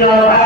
you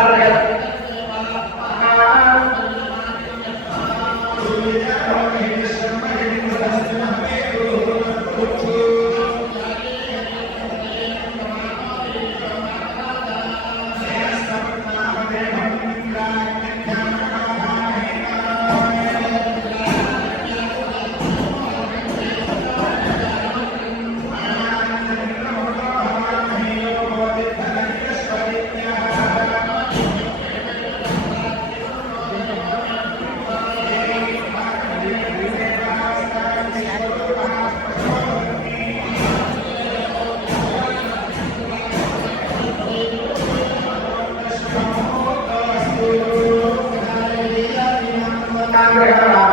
ప్రకారం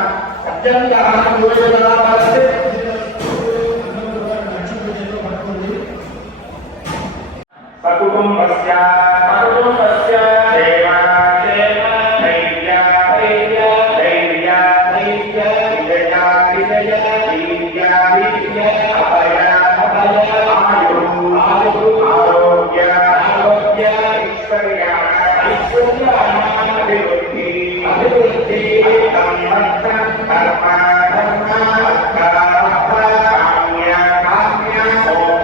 అత్యంత ఆనందోజనాలు సకుటుంబస్య సకుటుంబస్య దేవ దేవ ధైర్య ధైర్య ధైర్య ధైర్య విజయ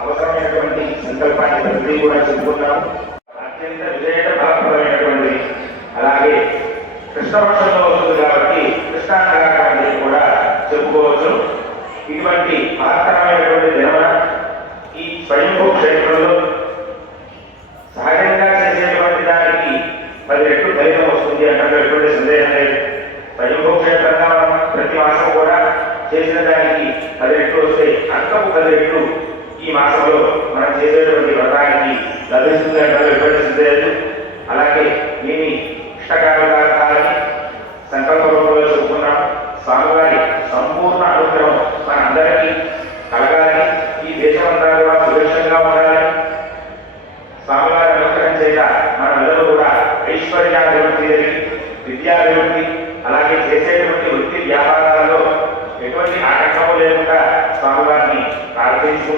అవసరమైనటువంటి సంకల్పాన్ని ప్రతి కూడా చెప్పుకున్నాము ఇటువంటి మహత్తరమైనటువంటి దినమ ఈ స్వయంభూ క్షేత్రంలో సహజంగా చేసేటువంటి దానికి పది రెట్లు ధైర్యం వస్తుంది అంటే సందేహం లేదు. స్వయంభూ క్షేత్రంగా మనం ప్రతి మాసం కూడా చేసిన దానికి పది రెట్లు వస్తే అంతకు పది రెట్లు ఈ మాసంలో మనం చేసేటువంటి వ్రతానికి లభిస్తుంది అంటే ఎటువంటి సందేహం అలాగే దీని ఇష్టకాలంగా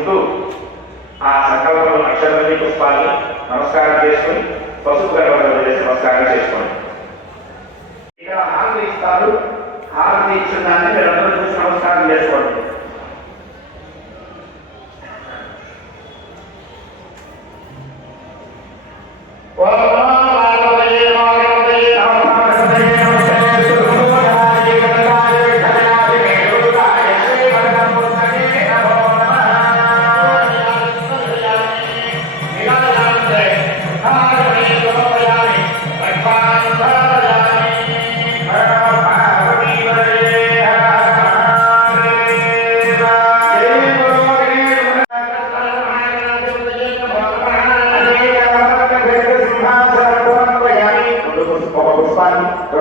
చింతిస్తూ ఆ సంకల్పం అక్షరమని పుష్పాలని నమస్కారం చేసుకుని పసుపు గడవడం నమస్కారం చేసుకోండి. ఇక్కడ హారతి ఇస్తారు. హారతి ఇచ్చిన దాన్ని మీరు అందరూ చూసి నమస్కారం చేసుకోండి.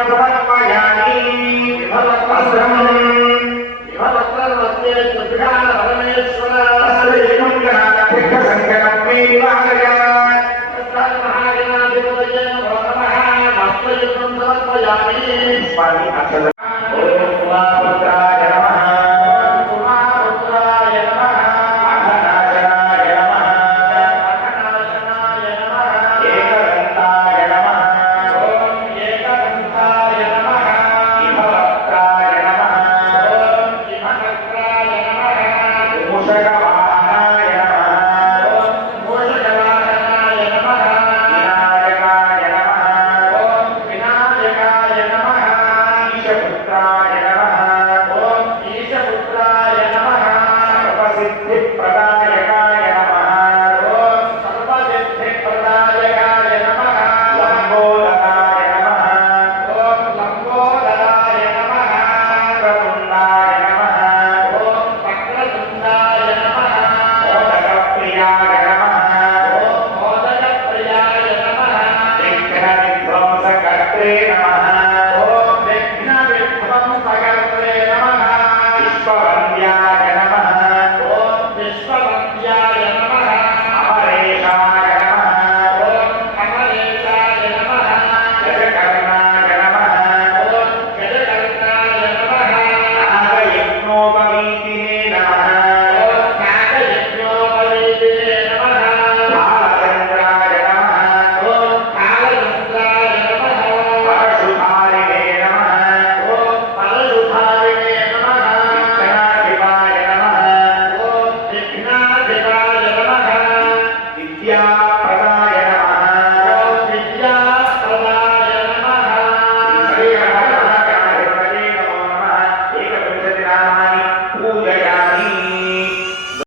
भगवत्परमयानि भगवत्पसम् chegar